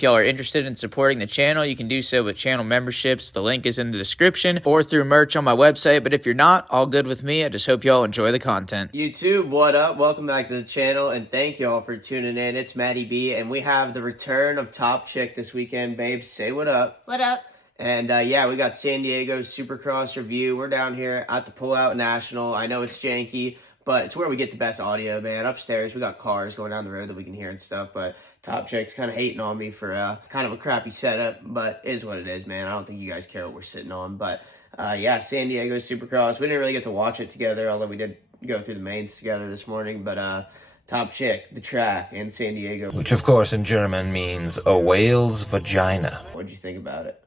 If y'all are interested in supporting the channel, you can do so with channel memberships. The link is in the description or through merch on my website. But if you're not, all good with me. I just hope y'all enjoy the content. YouTube, what up? Welcome back to the channel, and thank y'all for tuning in. It's Maddie B, and we have the return of Top Chick this weekend. Babes, say what up. What up? And yeah, we got San Diego Supercross review. We're down here at the Pullout National. I know it's janky, but it's where we get the best audio, man. Upstairs, we got cars going down the road that we can hear and stuff, but Top Chick's kind of hating on me for kind of a crappy setup, but is what it is, man. I don't think you guys care what we're sitting on, but yeah, San Diego Supercross. We didn't really get to watch it together, although we did go through the mains together this morning, but Top Chick, the track in San Diego. Which, of course, in German means a whale's vagina. What did you think about it?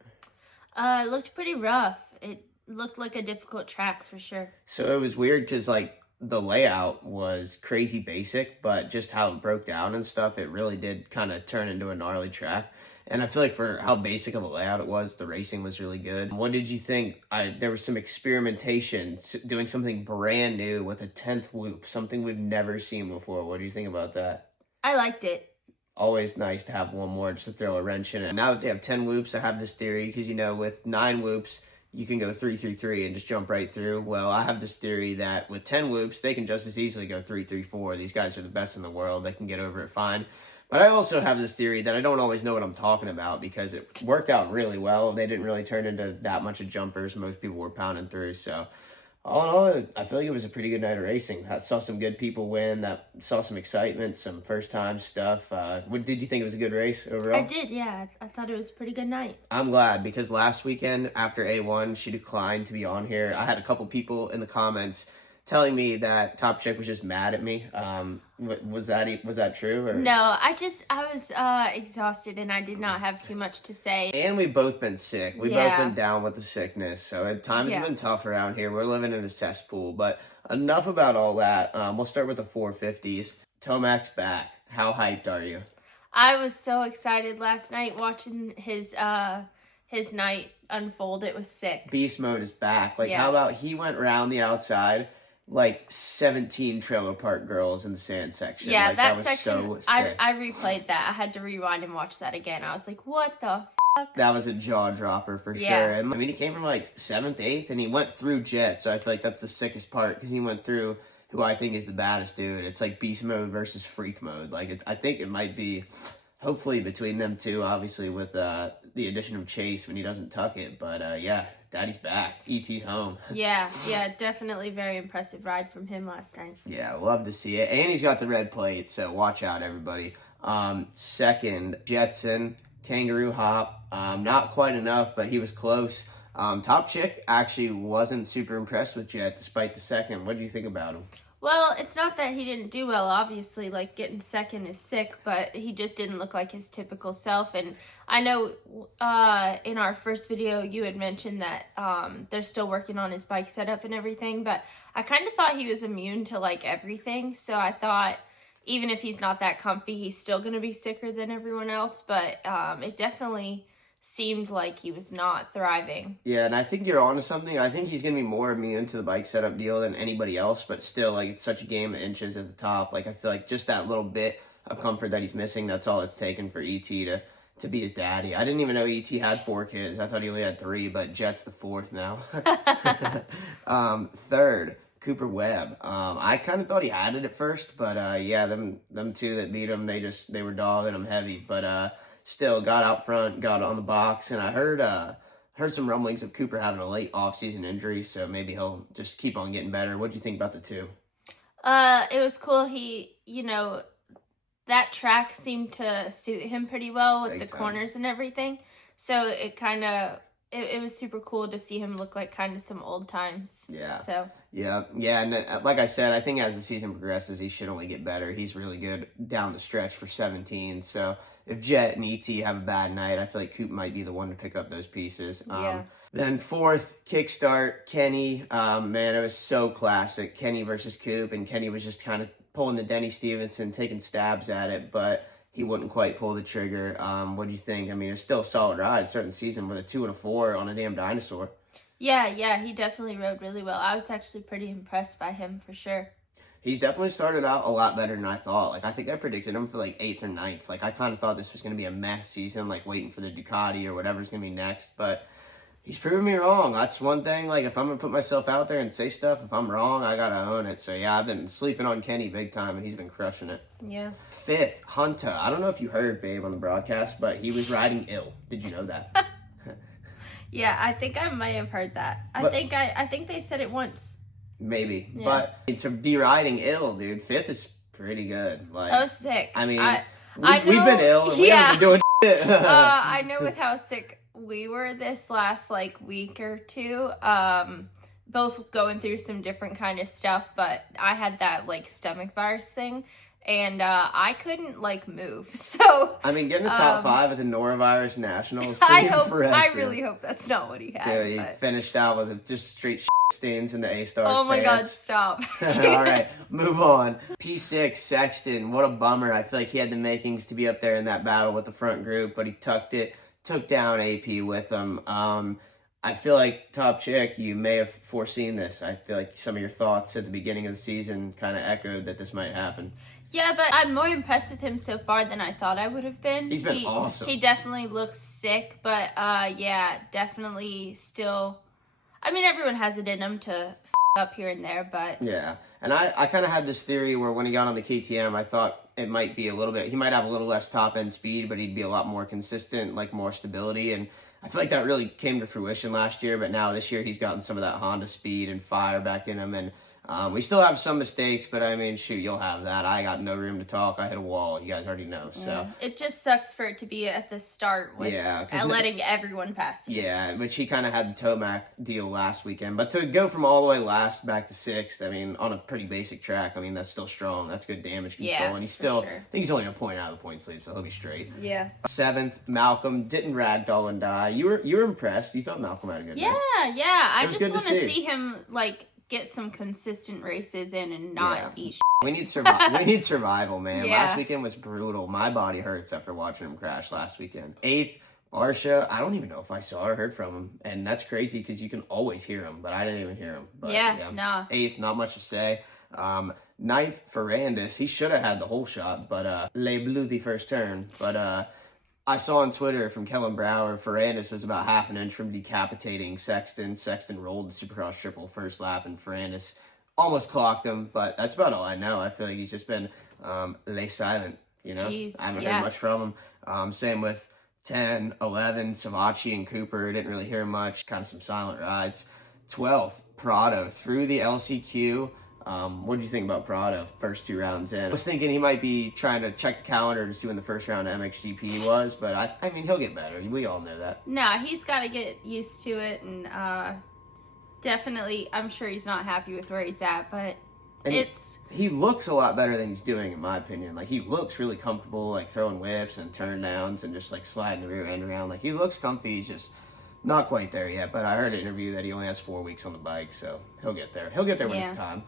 It looked pretty rough. It looked like a difficult track for sure. So it was weird because, like, the layout was crazy basic, but just how it broke down and stuff, it really did kind of turn into a gnarly track. And I feel like for how basic of a layout it was, the racing was really good. What did you think? There was some experimentation, doing something brand new with a 10th whoop, something we've never seen before. What do you think about that? I liked it. Always nice to have one more just to throw a wrench in it. Now that they have 10 whoops, I have this theory, because, you know, with 9 whoops, you can go 3-3-3 and just jump right through. Well, I have this theory that with 10 whoops, they can just as easily go 3-3-4. These guys are the best in the world. They can get over it fine. But I also have this theory that I don't always know what I'm talking about, because it worked out really well. They didn't really turn into that much of jumpers. Most people were pounding through. So all in all, I feel like it was a pretty good night of racing. I saw some good people win. Saw some excitement, some first-time stuff. Did you think it was a good race overall? I did, yeah. I thought it was a pretty good night. I'm glad, because last weekend after A1, she declined to be on here. I had a couple people in the comments telling me that Top Chick was just mad at me. Was that true? Or? No, I was exhausted and I did not have too much to say. And we've both been sick. We've both been down with the sickness. So at times it's been tough around here. We're living in a cesspool. But enough about all that. We'll start with the 450s. Tomac's back. How hyped are you? I was so excited last night watching his night unfold. It was sick. Beast mode is back. How about he went around the outside, like 17 trailer park girls in the sand section. Yeah, that was section, so sick. I replayed that. I had to rewind and watch that again. I was like, what the fuck? That was a jaw dropper for sure. And I mean, he came from like 7th, 8th, and he went through Jett, so I feel like that's the sickest part, because he went through who I think is the baddest dude. It's like beast mode versus freak mode. I think it might be, hopefully, between them two, obviously, with the addition of Chase when he doesn't tuck it. But yeah, Daddy's back. ET's home. Yeah, definitely very impressive ride from him last night. Yeah, love to see it. And he's got the red plate, so watch out, everybody. Second, Jetson, Kangaroo Hop. Not quite enough, but he was close. Top Chick actually wasn't super impressed with Jett, despite the second. What do you think about him? Well, it's not that he didn't do well, obviously, like, getting second is sick, but he just didn't look like his typical self. And I know in our first video, you had mentioned that they're still working on his bike setup and everything, but I kind of thought he was immune to, like, everything. So I thought even if he's not that comfy, he's still going to be sicker than everyone else, but it definitely seemed like he was not thriving. Yeah, and I think you're onto something. I think he's going to be more immune to the bike setup deal than anybody else, but still, like, it's such a game of inches at the top. Like, I feel like just that little bit of comfort that he's missing, that's all it's taken for ET to be his daddy. I didn't even know ET had 4 kids. I thought he only had 3, but Jett's the 4th now. Third, Cooper Webb. I kind of thought he had it at first, but yeah, them two that beat him, they were dogging him heavy, but still got out front, got on the box, and I heard some rumblings of Cooper having a late off-season injury, so maybe he'll just keep on getting better. What do you think about the two? It was cool. He, that track seemed to suit him pretty well with the corners and everything, so it kind of, it was super cool to see him look like kind of some old times. Yeah. So. Yeah, and like I said, I think as the season progresses, he should only get better. He's really good down the stretch for 17, so if Jett and ET have a bad night, I feel like Coop might be the one to pick up those pieces. Then 4th, Kickstart, Kenny. Man, it was so classic. Kenny versus Coop, and Kenny was just kind of pulling the Denny Stevenson, taking stabs at it, but he wouldn't quite pull the trigger. What do you think? I mean, it's still a solid ride starting the season with a 2 and a 4 on a damn dinosaur. Yeah, he definitely rode really well. I was actually pretty impressed by him for sure. he's definitely started out a lot better than I thought. Like, I think I predicted him for, like, 8th or 9th. Like, I kind of thought this was going to be a mess season, like, waiting for the Ducati or whatever's going to be next. But he's proven me wrong. That's one thing. Like, if I'm going to put myself out there and say stuff, if I'm wrong, I got to own it. So, yeah, I've been sleeping on Kenny big time, and he's been crushing it. Yeah. 5th, Hunter. I don't know if you heard, babe, on the broadcast, but he was riding ill. Did you know that? Yeah, I think I might have heard that. I think they said it once. Maybe. Yeah. But to be riding ill, dude, 5th is pretty good. Like, Oh, sick. I mean, I we've been ill and we haven't been doing shit. I know with how sick we were this last, like, week or two, both going through some different kind of stuff, but I had that, like, stomach virus thing. And I couldn't, like, move. So I mean, getting a top 5 at the norovirus national is pretty impressive. I really hope that's not what he had. Dude, he finished out with just straight shit stains in the A-Stars Oh my pants. God, stop. All right, move on. P6, Sexton. What a bummer. I feel like he had the makings to be up there in that battle with the front group, but he took down AP with him. I feel like, Top Chick, you may have foreseen this. I feel like some of your thoughts at the beginning of the season kind of echoed that this might happen. Yeah, but I'm more impressed with him so far than I thought I would have been. He's been awesome. He definitely looks sick, but yeah, definitely still. I mean, everyone has it in them to f up here and there, but yeah. And I kind of had this theory where when he got on the KTM, I thought it might be a little bit. He might have a little less top end speed, but he'd be a lot more consistent, like more stability. And I feel like that really came to fruition last year, but now this year he's gotten some of that Honda speed and fire back in him. And we still have some mistakes, but I mean, shoot, you'll have that. I got no room to talk. I hit a wall. You guys already know. So yeah. It just sucks for it to be at the start with letting everyone pass you. Yeah, which he kind of had the Tomac deal last weekend. But to go from all the way last back to 6th, I mean, on a pretty basic track, I mean, that's still strong. That's good damage control. Yeah, and he's still, sure. I think he's only a point out of the points lead, so he'll be straight. Yeah. 7th, Malcolm didn't ragdoll and die. You were impressed. You thought Malcolm had a good day. Yeah. I just want to see him, like, get some consistent races in and not eat We need we need survival, man. Yeah. Last weekend was brutal. My body hurts after watching him crash last weekend. 8th, Barsha. I don't even know if I saw or heard from him. And that's crazy because you can always hear him, but I didn't even hear him. But, nah. 8th, not much to say. 9th, Ferrandis. He should have had the whole shot, but Le Bleu the first turn. But I saw on Twitter from Kellen Brower, Ferrandis was about half an inch from decapitating Sexton. Sexton rolled the Supercross triple first lap, and Ferrandis almost clocked him, but that's about all I know. I feel like he's just been lay silent, you know? Jeez, I haven't heard much from him. Same with 10, 11, Savachi and Cooper. Didn't really hear much, kind of some silent rides. 12th, Prado through the LCQ. What did you think about Prado first 2 rounds in? I was thinking he might be trying to check the calendar to see when the first round of MXGP was, but I mean, he'll get better. We all know that. No, he's got to get used to it, and definitely, I'm sure he's not happy with where he's at, but and he looks a lot better than he's doing, in my opinion. Like, he looks really comfortable, like, throwing whips and turn downs and just, like, sliding the rear end around. Like, he looks comfy. He's just not quite there yet, but I heard an interview that he only has 4 weeks on the bike, so he'll get there. He'll get there when it's time.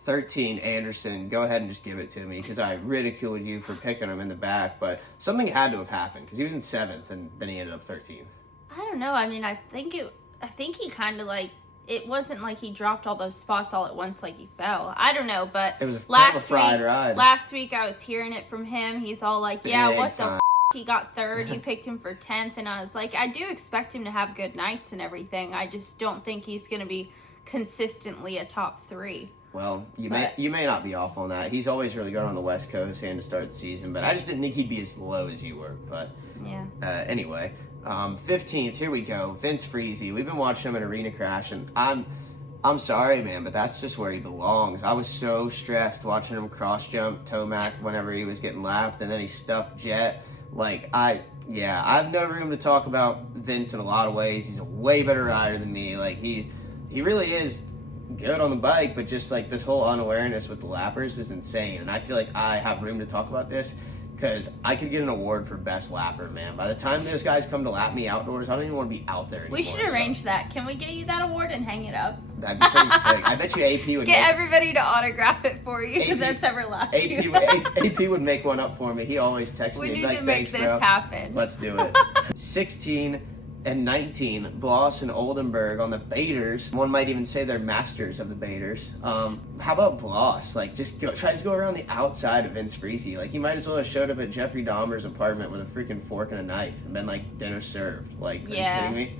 13, Anderson. Go ahead and just give it to me because I ridiculed you for picking him in the back, but something had to have happened because he was in 7th and then he ended up 13th. I don't know. I mean, I think he kind of like, it wasn't like he dropped all those spots all at once like he fell. I don't know, but it was a fried ride. Last week I was hearing it from him. He's all like, yeah, what the f***? He got 3rd. You picked him for 10th. And I was like, I do expect him to have good nights and everything. I just don't think he's going to be consistently a top 3. Well, you may not be off on that. He's always really good on the West Coast and to start the season, but I just didn't think he'd be as low as you were. But yeah. Anyway, 15th, here we go. Vince Freezy. We've been watching him in Arena Crash, and I'm sorry, man, but that's just where he belongs. I was so stressed watching him cross jump Tomac whenever he was getting lapped, and then he stuffed Jett. Like, I have no room to talk about Vince in a lot of ways. He's a way better rider than me. Like, he really is good on the bike, but just like this whole unawareness with the lappers is insane. And I feel like I have room to talk about this because I could get an award for best lapper, man. By the time those guys come to lap me outdoors, I don't even want to be out there anymore. We should arrange that. Can we get you that award and hang it up? That'd be pretty sick. I bet you AP would get everybody to autograph it for you that's ever lapped you. AP would make one up for me. We need to make this happen. Let's do it. 16, and 19, Bloss and Oldenburg on the baiters. One might even say they're masters of the baiters. How about Bloss? Like, tries to go around the outside of Vince Freese. Like, he might as well have showed up at Jeffrey Dahmer's apartment with a freaking fork and a knife and been like, dinner served. Like, are you kidding me?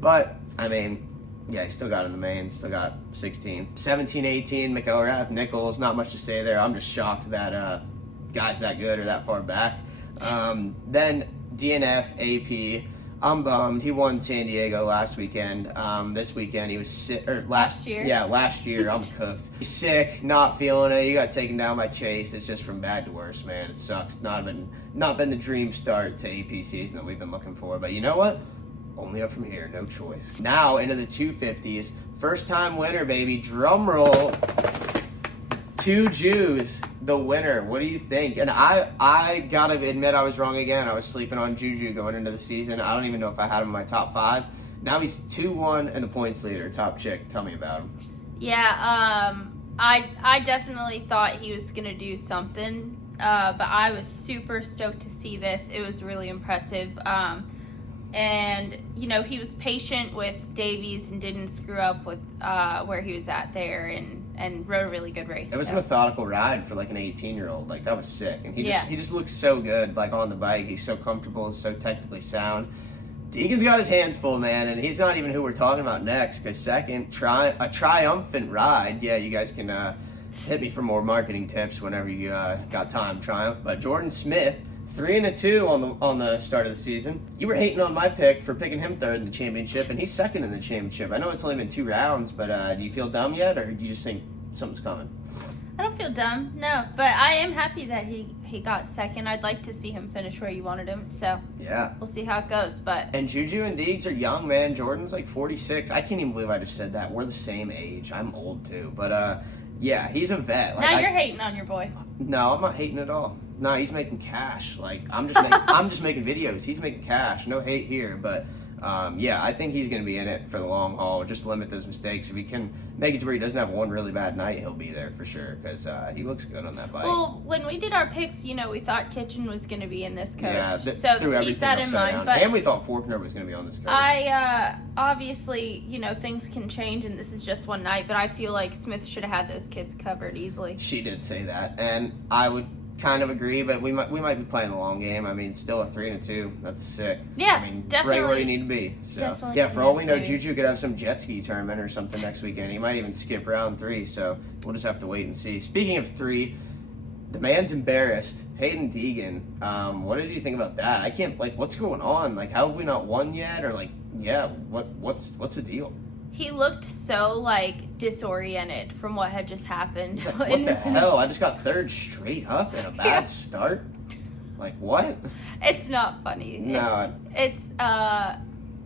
But, I mean, yeah, he still got in the main, still got 16th. 17, 18, McElrath, Nichols, not much to say there. I'm just shocked that guys that good or that far back. Then DNF, AP. I'm bummed. He won San Diego last weekend. This weekend he was sick. Or Last year? Yeah, last year. I'm cooked. He's sick, not feeling it. He got taken down by Chase. It's just from bad to worse, man. It sucks. Not been the dream start to AP season that we've been looking for. But you know what? Only up from here. No choice. Now into the 250s. First time winner, baby. Drum roll. JuJu's the winner. What do you think? And I gotta admit I was wrong again. I was sleeping on JuJu going into the season. I don't even know if I had him in my top 5. Now he's 2-1 and the points leader. Top chick. Tell me about him. Yeah, I definitely thought he was gonna do something, but I was super stoked to see this. It was really impressive. And, you know, he was patient with Davies and didn't screw up with where he was at there and rode a really good race. It was a methodical ride for like an 18-year-old. Like, that was sick. And he just looks so good, like, on the bike. He's so comfortable, so technically sound. Deegan's got his hands full, man, and he's not even who we're talking about next, because second, a triumphant ride. Yeah, you guys can hit me for more marketing tips whenever you got time, Triumph. But Jordan Smith, 3-2 on the start of the season. You were hating on my pick for picking him third in the championship, and he's second in the championship. I know it's only been 2 rounds, but do you feel dumb yet, or do you just think something's coming? I don't feel dumb, no. But I am happy that he got second. I'd like to see him finish where you wanted him, so yeah, we'll see how it goes. But and JuJu and Deegs are young, man. Jordan's like 46. I can't even believe I just said that. We're the same age. I'm old too, but yeah, he's a vet. Like, now you're hating on your boy. No, I'm not hating at all. No, he's making cash. Like, I'm just making videos. He's making cash. No hate here, but yeah, I think he's going to be in it for the long haul. Just limit those mistakes. If he can make it to where he doesn't have one really bad night, he'll be there for sure, because he looks good on that bike. Well, when we did our picks, you know, we thought Kitchen was going to be in this coast. Yeah, so keep that in mind. But and we thought Faulkner was going to be on this coast. I obviously, you know, things can change, and this is just one night, but I feel like Smith should have had those kids covered easily. She did say that, and I would kind of agree, but we might be playing the long game. I mean, still a 3-2. That's sick. Yeah, I mean, definitely. It's right where you need to be. So definitely. Yeah, for all we know, JuJu could have some jet ski tournament or something next weekend. He might even skip round 3. So we'll just have to wait and see. Speaking of 3, the man's embarrassed. Hayden Deegan. What did you think about that? I can't, like, what's going on? Like, how have we not won yet? Or like, yeah, what's the deal? He looked so, like, disoriented from what had just happened. He's like, what the hell? I just got 3rd straight up in a bad start? Like, what? It's not funny. No. It's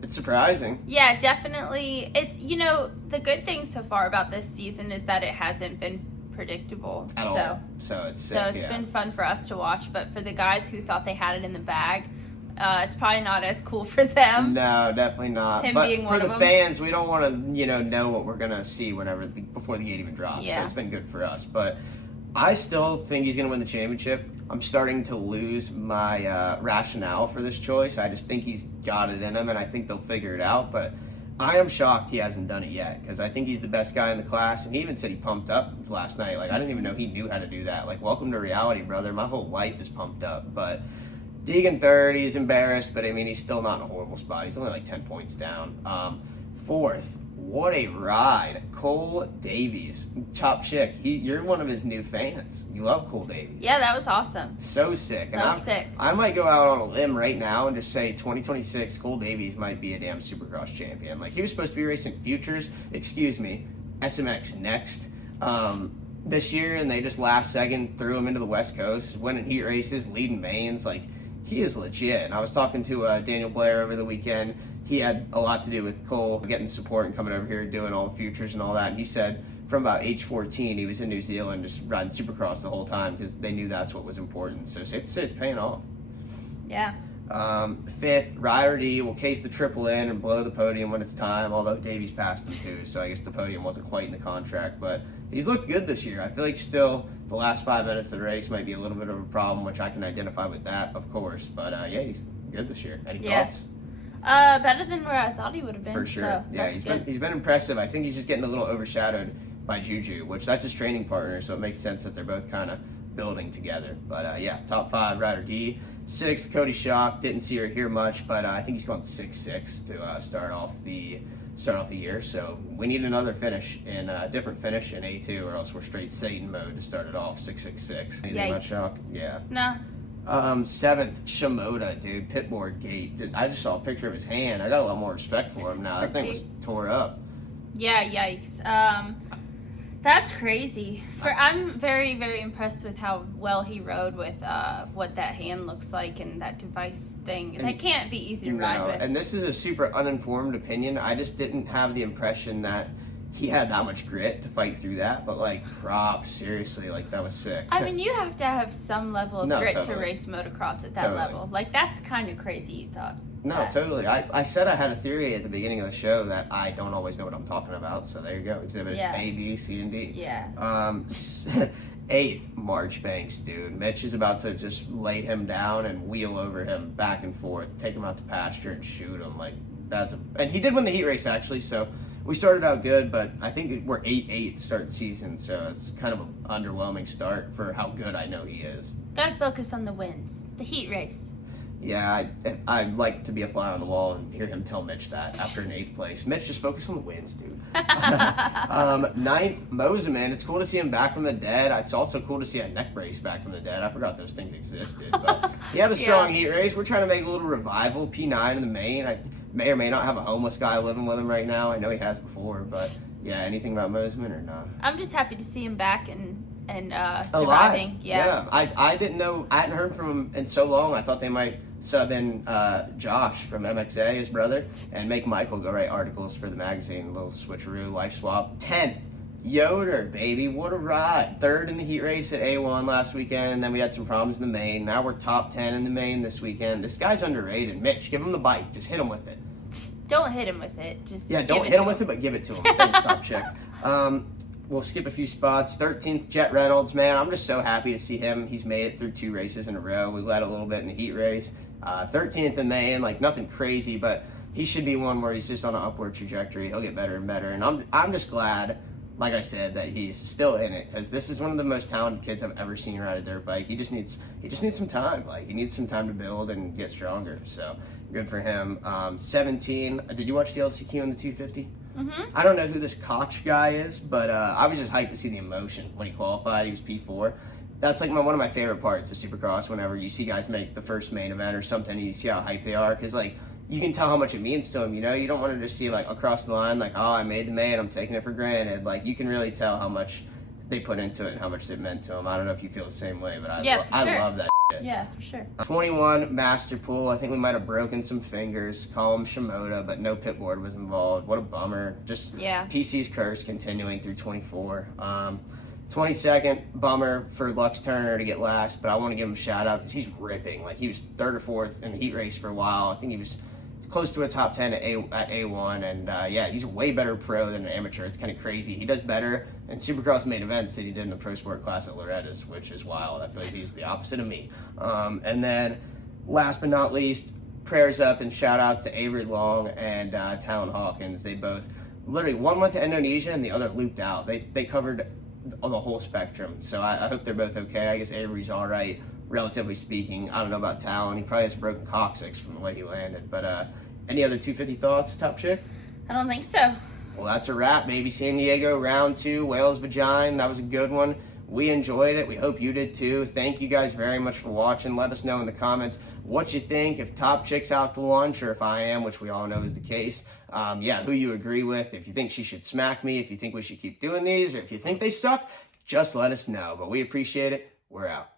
surprising. Yeah, definitely. It's, you know, the good thing so far about this season is that it hasn't been predictable. At all. So it's sick, it's been fun for us to watch, but for the guys who thought they had it in the bag, it's probably not as cool for them. No, definitely not. Him but being for one the of them. fans, we don't want to, you know what we're gonna see before the gate even drops. Yeah. So it's been good for us. But I still think he's gonna win the championship. I'm starting to lose my rationale for this choice. I just think he's got it in him, and I think they'll figure it out. But I am shocked he hasn't done it yet, because I think he's the best guy in the class. And he even said he pumped up last night. Like, I didn't even know he knew how to do that. Like, welcome to reality, brother. My whole life is pumped up, but. Deegan 3rd, he's embarrassed, but I mean, he's still not in a horrible spot. He's only like 10 points down. 4th, what a ride. Cole Davies, top chick. You're one of his new fans. You love Cole Davies. Yeah, that was awesome. So sick. That was sick. I might go out on a limb right now and just say 2026, Cole Davies might be a damn Supercross champion. Like, he was supposed to be racing SMX next. This year, and they just last second threw him into the West Coast, winning heat races, leading mains. Like, he is legit. And I was talking to Daniel Blair over the weekend. He had a lot to do with Cole getting support and coming over here doing all the futures and all that. And he said from about age 14, he was in New Zealand just riding Supercross the whole time because they knew that's what was important. So it's paying off. Yeah. 5th, Ryder D will case the triple in and blow the podium when it's time, although Davies passed him too, so I guess the podium wasn't quite in the contract, but he's looked good this year. I feel like still the last 5 minutes of the race might be a little bit of a problem, which I can identify with that, of course, but yeah, he's good this year. Any thoughts? Better than where I thought he would have been. For sure. So Yeah, that's he's been impressive. I think he's just getting a little overshadowed by JuJu, which that's his training partner, so it makes sense that they're both kind of building together. But yeah, top 5, Ryder D. 6th, Cody Shock. Didn't see or hear much, but I think he's going 6-6 to start off the year. So we need another finish in a different finish in A2, or else we're straight Satan mode to start it off. 6-6-6. Anything about Shock? Yeah. Nah. 7th, Shimoda, dude. Pitboard gate. Dude, I just saw a picture of his hand. I got a lot more respect for him now. That thing was tore up. Yeah, yikes. That's crazy. I'm very, very impressed with how well he rode with what that hand looks like and that device thing. That can't be easy to ride with. And this is a super uninformed opinion. I just didn't have the impression that he had that much grit to fight through that. But, like, props, seriously, like, that was sick. I mean, you have to have some level of grit totally. to race motocross at that level. Like, that's kind of crazy, you thought. No, totally. I said I had a theory at the beginning of the show that I don't always know what I'm talking about. So there you go. Exhibit A, B, C, and D. Yeah. 8th, Marchbanks, dude. Mitch is about to just lay him down and wheel over him back and forth, take him out to pasture and shoot him. Like, and he did win the heat race, actually, so we started out good, but I think we're 8-8 to start the season, so it's kind of an underwhelming start for how good I know he is. Gotta focus on the wins. The heat race. Yeah, I'd like to be a fly on the wall and hear him tell Mitch that after an 8th place. Mitch, just focus on the wins, dude. 9th, Moseman. It's cool to see him back from the dead. It's also cool to see a neck brace back from the dead. I forgot those things existed. But he had a strong heat race. We're trying to make a little revival. P9 in the main. I may or may not have a homeless guy living with him right now. I know he has before, but yeah, anything about Moseman or not? I'm just happy to see him back and surviving. Alive. Yeah. I didn't know. I hadn't heard from him in so long. I thought they might sub in Josh from MXA, his brother, and make Michael go write articles for the magazine. A little switcheroo, life swap. 10th, Yoder, baby. What a ride. 3rd in the heat race at A1 last weekend, and then we had some problems in the main. Now we're top 10 in the main this weekend. This guy's underrated. Mitch, give him the bike. Just hit him with it. Don't hit him with it. Just don't hit him with it, but give it to him. Thanks, top chick. We'll skip a few spots. 13th, Jett Reynolds, man. I'm just so happy to see him. He's made it through 2 races in a row. We led a little bit in the heat race. 13th in main, like nothing crazy, but he should be one where he's just on an upward trajectory. He'll get better and better. And I'm just glad, like I said, that he's still in it, because this is one of the most talented kids I've ever seen ride a dirt bike. He just needs some time. Like, he needs some time to build and get stronger. So good for him. 17. Did you watch the LCQ on the 250? Mm-hmm. I don't know who this Koch guy is, but I was just hyped to see the emotion when he qualified. He was P4. That's like one of my favorite parts of Supercross, whenever you see guys make the first main event or something, and you see how hyped they are, because like you can tell how much it means to them. You know, you don't want to just see like across the line, like, oh, I made the main, I'm taking it for granted. Like, you can really tell how much they put into it and how much it meant to them. I don't know if you feel the same way, but I love that shit. Yeah, for sure. 21, Master Pool. I think we might have broken some fingers. Call him Shimoda, but no pit board was involved. What a bummer. Just PC's curse continuing through 24. 22nd, bummer for Lux Turner to get last, but I want to give him a shout out because he's ripping. Like, he was 3rd or 4th in the heat race for a while. I think he was close to a top 10 at A1, and he's a way better pro than an amateur. It's kind of crazy. He does better in Supercross main events than he did in the Pro Sport class at Loretta's, which is wild. I feel like he's the opposite of me. And then, last but not least, prayers up and shout out to Avery Long and Talon Hawkins. They both, literally, one went to Indonesia and the other looped out. They covered on the whole spectrum, so I hope they're both okay. I guess Avery's all right, relatively speaking. I don't know about Talon. He probably has a broken coccyx from the way he landed, but any other 250 thoughts, top chick? I don't think so. Well, that's a wrap, baby. San Diego, round 2, Wales Vagina. That was a good one. We enjoyed it. We hope you did too. Thank you guys very much for watching. Let us know in the comments what you think, if Top Chick's out to lunch, or if I am, which we all know is the case. Who you agree with. If you think she should smack me, if you think we should keep doing these, or if you think they suck, just let us know. But we appreciate it. We're out.